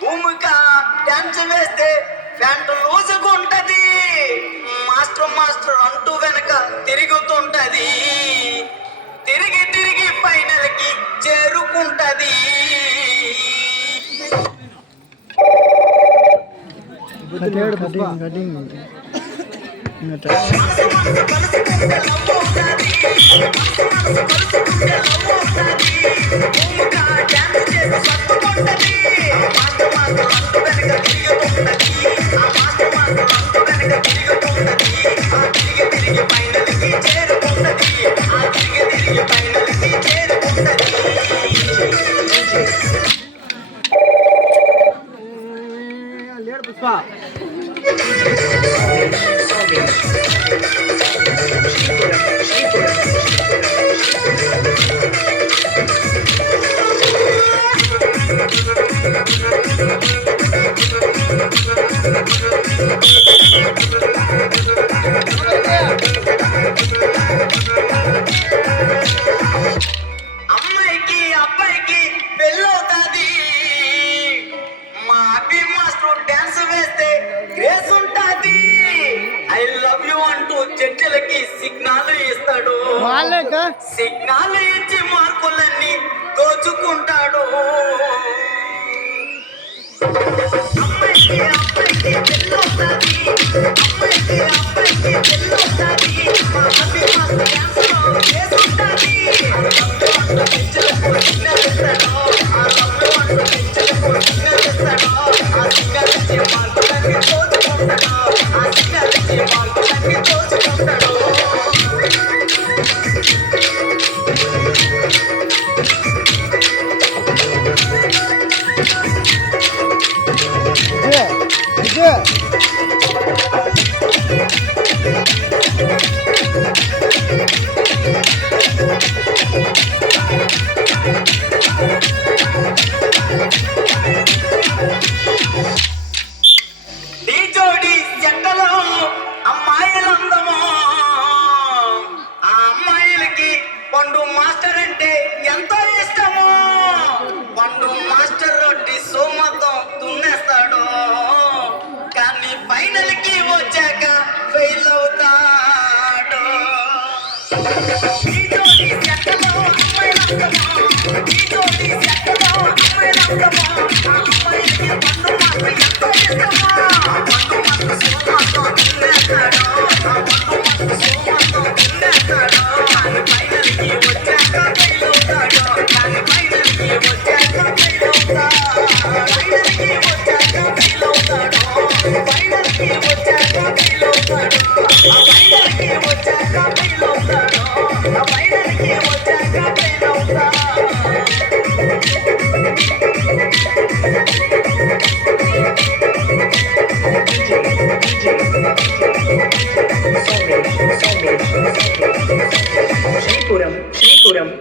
భూమిక dance వేస్తే pant లూజుకుంటది, master master అంటూ వెనక తిరుగుతుంటది, తిరిగి తిరిగి ఫైనల్ కి చేరుకుంటది. పుష్ప అమ్మాయికి అబ్బాయికి పెళ్ళవుతాది, మా అభి మాస్టర్ డాన్స్ వేస్తే గ్రేస్ ఉంటాది, ఐ లవ్ యు అంటూ జడ్జిలకి సిగ్నల్ ఇస్తాడు, సిగ్నల్ ఇచ్చి మార్కులన్నీ దోచుకుంటాడు. అమ్మాయికి అబ్బాయికి పెళ్ళవుతాది, అమ్మాయికి అబ్బాయికి పెళ్ళవుతాది, మా అభి మాస్టర్ డాన్స్ లో గ్రేస్ ఉంటాది, పండు మాస్టర్ అంటే ఎంతో ఇష్టం.